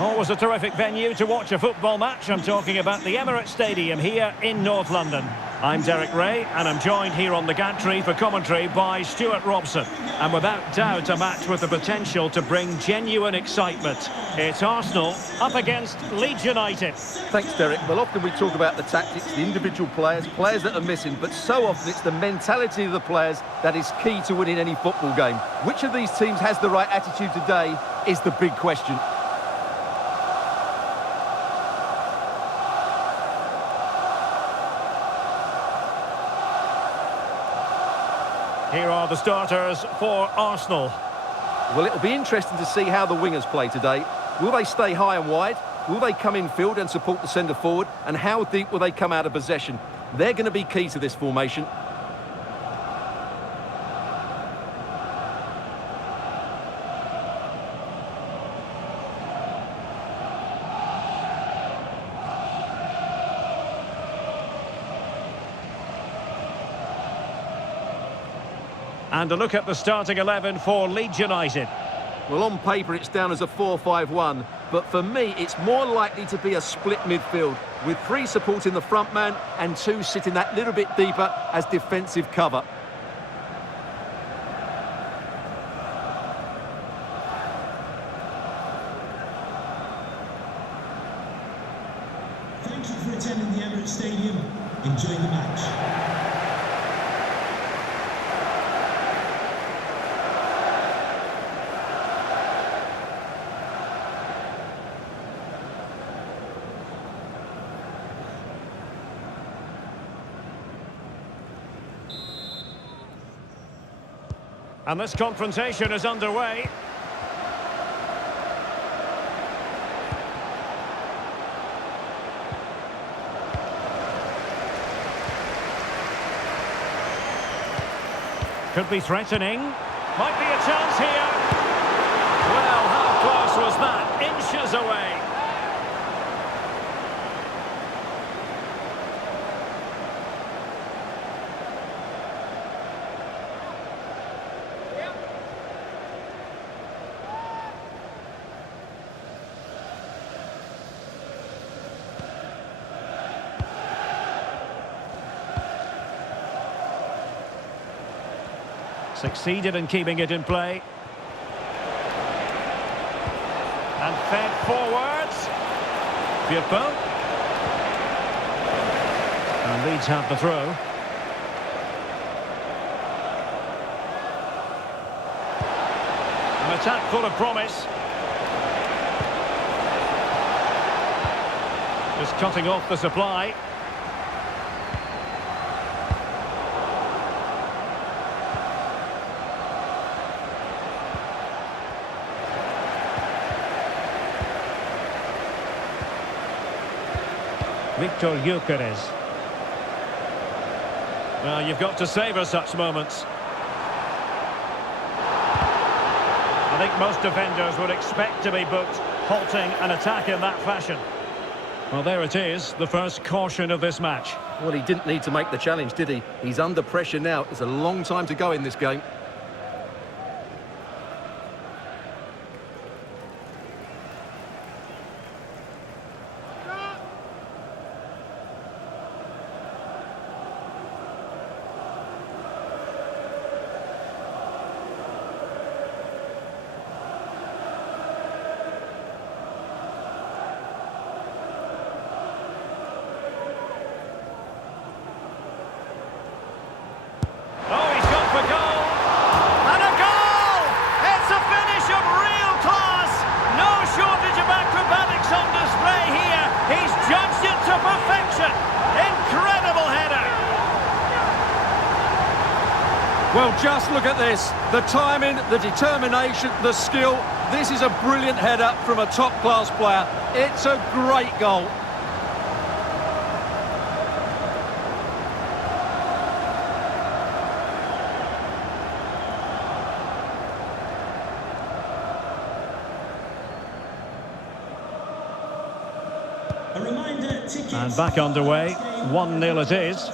Always a terrific venue to watch a football match. I'm talking about the Emirates Stadium here in North London. I'm Derek Ray, and I'm joined here on the gantry for commentary by Stuart Robson. And without doubt, a match with the potential to bring genuine excitement. It's Arsenal up against Leeds United. Thanks, Derek. Well, often we talk about the tactics, the individual players that are missing, but so often it's the mentality of the players that is key to winning any football game. Which of these teams has the right attitude today is the big question. Here are the starters for Arsenal. Well, it'll be interesting to see how the wingers play today. Will they stay high and wide? Will they come in field and support the centre forward? And how deep will they come out of possession? They're going to be key to this formation. And a look at the starting 11 for Leeds United. Well, on paper it's down as a 4-5-1, but for me it's more likely to be a split midfield, with 3 supporting the front man and 2 sitting that little bit deeper as defensive cover. Thank you for attending the Emirates Stadium. Enjoy the match. And this confrontation is underway. Could be threatening. Might be a chance here. Well, how close was that? Inches away. Succeeded in keeping it in play. And fed forwards. Beautiful. And Leeds have the throw. An attack full of promise. Just cutting off the supply. Victor Gyökeres. Well, you've got to savour such moments. I think most defenders would expect to be booked, halting an attack in that fashion. Well, there it is, the first caution of this match. Well, he didn't need to make the challenge, did he? He's under pressure now. It's a long time to go in this game. Well, just look at this. The timing, the determination, the skill. This is a brilliant header from a top-class player. It's a great goal. And back underway, 1-0 it is.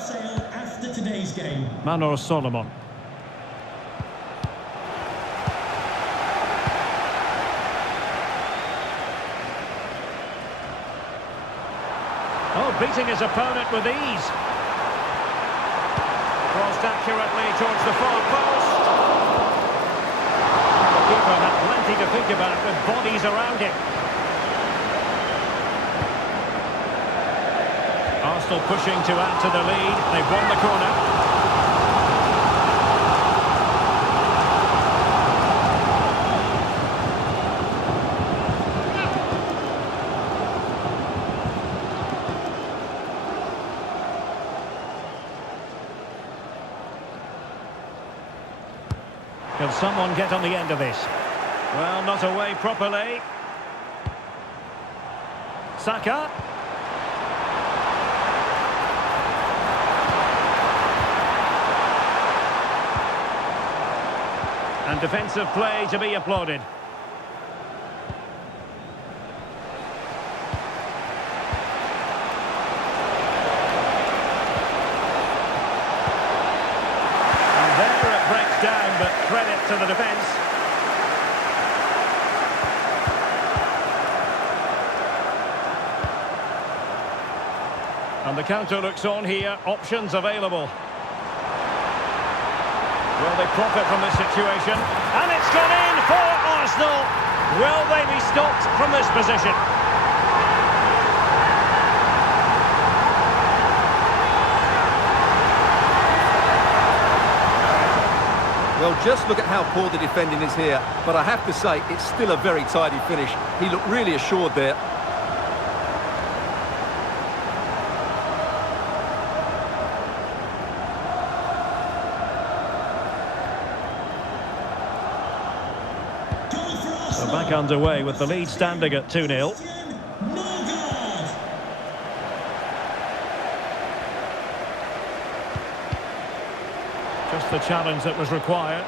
After today's game. Manor Solomon. Oh, beating his opponent with ease. Crossed accurately towards the far post. The keeper had plenty to think about with bodies around him. Arsenal pushing to add to the lead. They've won the corner. Can someone get on the end of this? Well, not away properly. Saka. And defensive play to be applauded. Down, but credit to the defence. And the counter looks on here. Options available. Will they profit from this situation? And it's gone in for Arsenal. Will they be stopped from this position? Well, just look at how poor the defending is here. But I have to say, it's still a very tidy finish. He looked really assured there. So back underway with the lead standing at 2-0. Just the challenge that was required.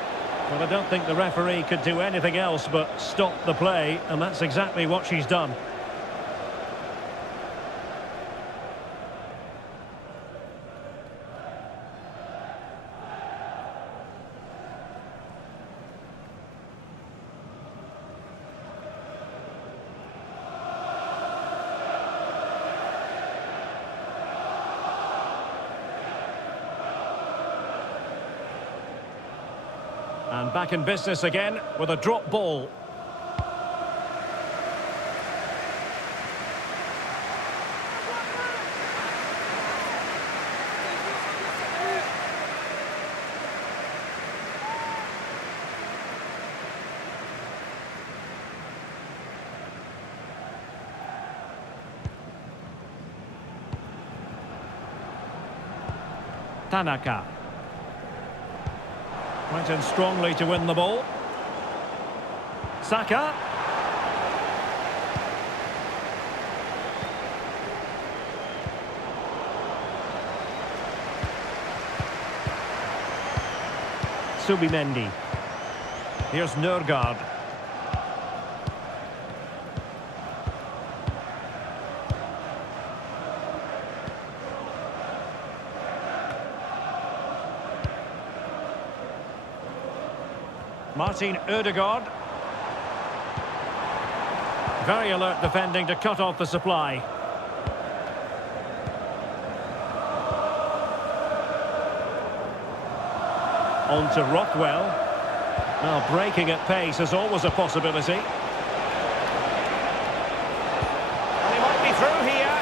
Well, I don't think the referee could do anything else but stop the play, and that's exactly what she's done. And back in business again with a drop ball. Tanaka. Went in strongly to win the ball. Saka. Subimendi. Here's Nørgaard. Martin Ødegaard. Very alert defending to cut off the supply. On to Rockwell. Now breaking at pace is always a possibility. And he might be through here.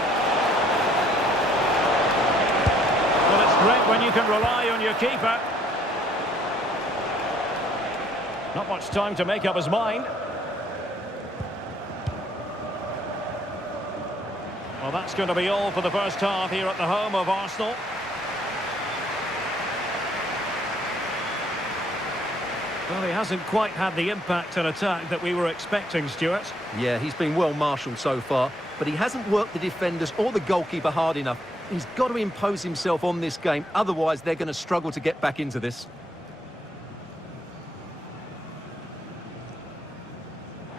Well, it's great when you can rely on your keeper. Not much time to make up his mind. Well, that's going to be all for the first half here at the home of Arsenal. Well, he hasn't quite had the impact and attack that we were expecting, Stuart. Yeah, he's been well marshalled so far, but he hasn't worked the defenders or the goalkeeper hard enough. He's got to impose himself on this game, otherwise they're going to struggle to get back into this.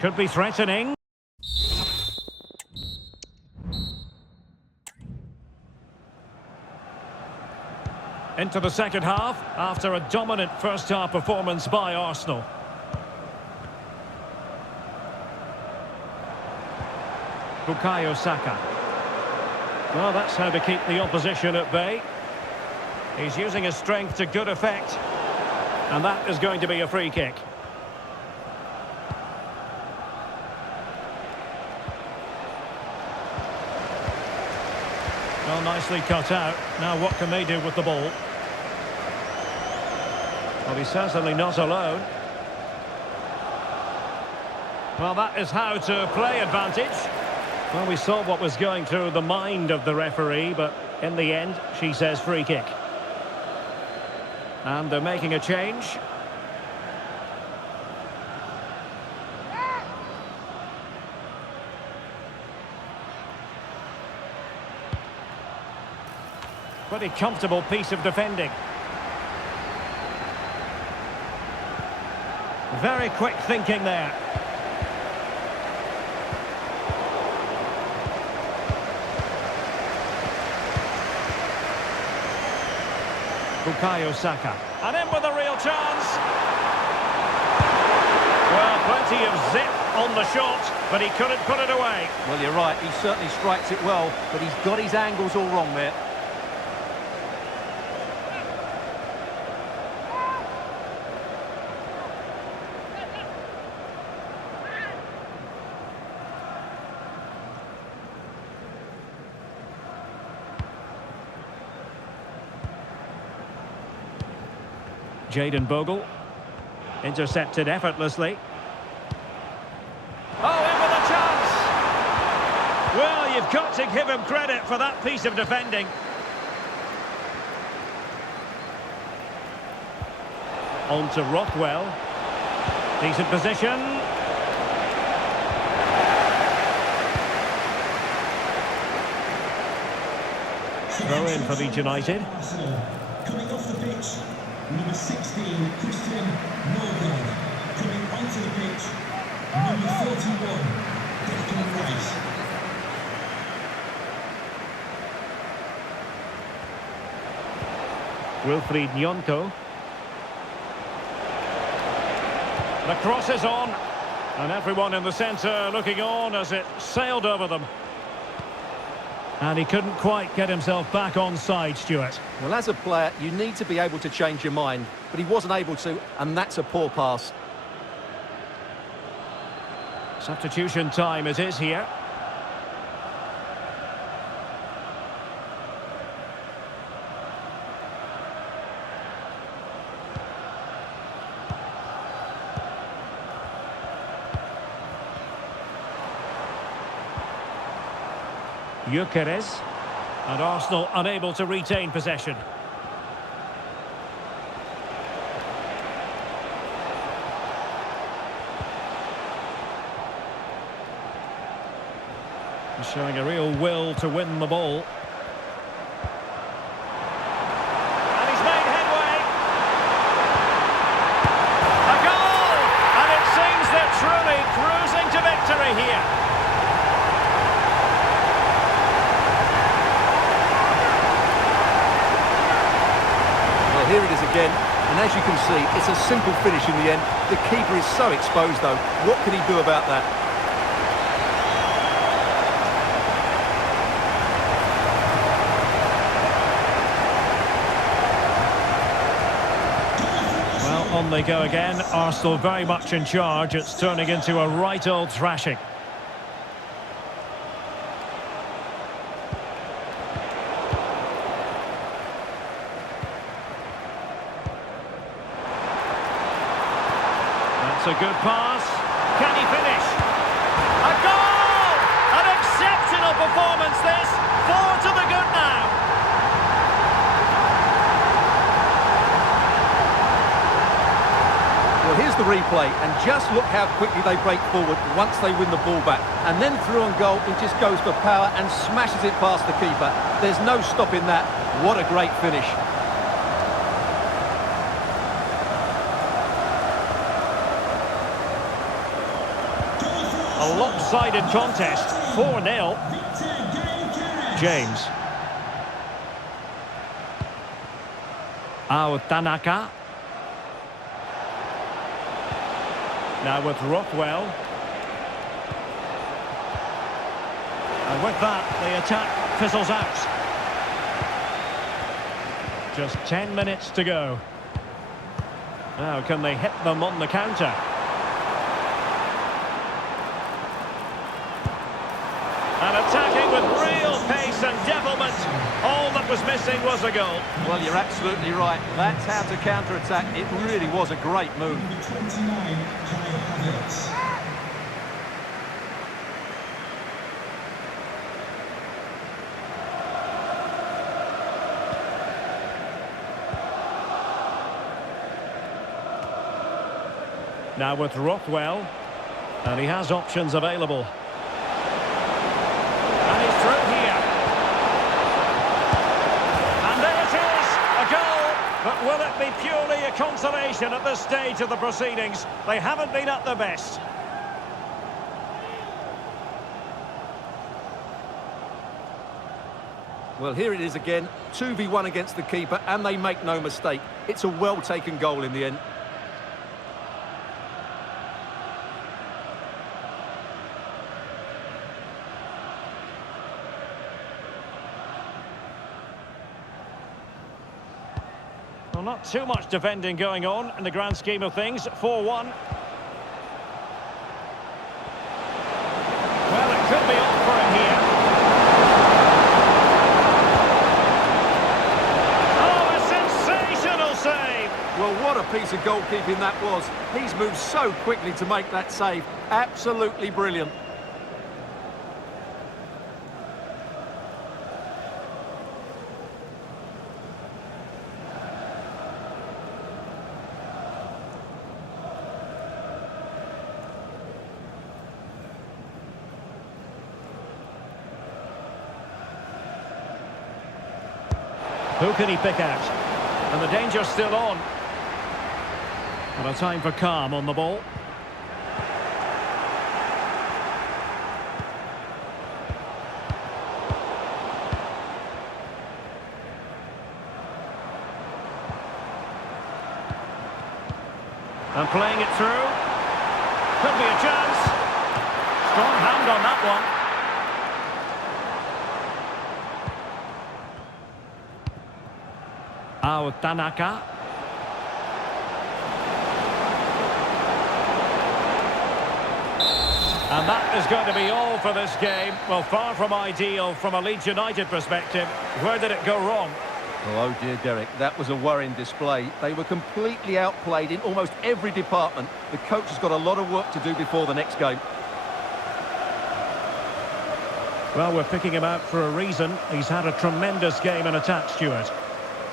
Could be threatening. Into the second half, after a dominant first-half performance by Arsenal. Bukayo Saka. Well, that's how to keep the opposition at bay. He's using his strength to good effect. And that is going to be a free kick. Well, nicely cut out. Now what can they do with the ball? Well, he's certainly not alone. Well, that is how to play advantage. Well, we saw what was going through the mind of the referee, but in the end, she says free kick. And they're making a change. Pretty comfortable piece of defending. Very quick thinking there. Bukayo Saka. And in with a real chance. Well, plenty of zip on the shot, but he couldn't put it away. Well, you're right. He certainly strikes it well, but he's got his angles all wrong there. Jayden Bogle. Intercepted effortlessly. Oh, in with a chance! Well, you've got to give him credit for that piece of defending. On to Rockwell. Decent position. Throw in for Leeds United. Coming off the pitch, number 16, Christian Norgard. Coming onto the pitch, number 41, Declan Rice. Wilfried Nyonto. The cross is on, and everyone in the centre looking on as it sailed over them. And he couldn't quite get himself back on side, Stuart. Well, as a player, you need to be able to change your mind, but he wasn't able to, and that's a poor pass. Substitution time it is here. Gyökeres, and Arsenal unable to retain possession. He's showing a real will to win the ball. And he's made headway. A goal! And it seems they're truly cruising to victory here. Here it is again, and as you can see, it's a simple finish in the end. The keeper is so exposed, though. What can he do about that? Well, on they go again. Arsenal very much in charge. It's turning into a right old thrashing. That's a good pass. Can he finish? A goal! An exceptional performance this. 4 to the good now. Well, here's the replay, and just look how quickly they break forward once they win the ball back. And then through on goal, he just goes for power and smashes it past the keeper. There's no stopping that. What a great finish. A lopsided contest, 4-0. James. Tanaka. Now with Rockwell. And with that, the attack fizzles out. Just 10 minutes to go. Now, can they hit them on the counter? And attacking with real pace and devilment. All that was missing was a goal. Well, you're absolutely right. That's how to counter-attack. It really was a great move. Number 29, Kai Havertz. Now with Rothwell. And he has options available. And he's through here. And there it is, a goal. But will it be purely a consolation at this stage of the proceedings? They haven't been at their best. Well, here it is again, 2v1 against the keeper, and they make no mistake. It's a well-taken goal in the end. Well, not too much defending going on in the grand scheme of things. 4-1. Well, it could be on for him here. Oh, a sensational save! Well, what a piece of goalkeeping that was. He's moved so quickly to make that save. Absolutely brilliant. Who can he pick out? And the danger's still on. And a time for calm on the ball. And playing it through. Could be a chance. Strong hand on that one. Tanaka. And that is going to be all for this game. Well, far from ideal from a Leeds United perspective. Where did it go wrong? Oh dear, Derek, that was a worrying display. They were completely outplayed in almost every department. The coach has got a lot of work to do before the next game. Well, we're picking him out for a reason. He's had a tremendous game in attack, Stuart.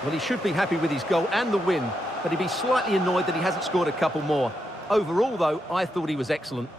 Well, he should be happy with his goal and the win, but he'd be slightly annoyed that he hasn't scored a couple more. Overall, though, I thought he was excellent.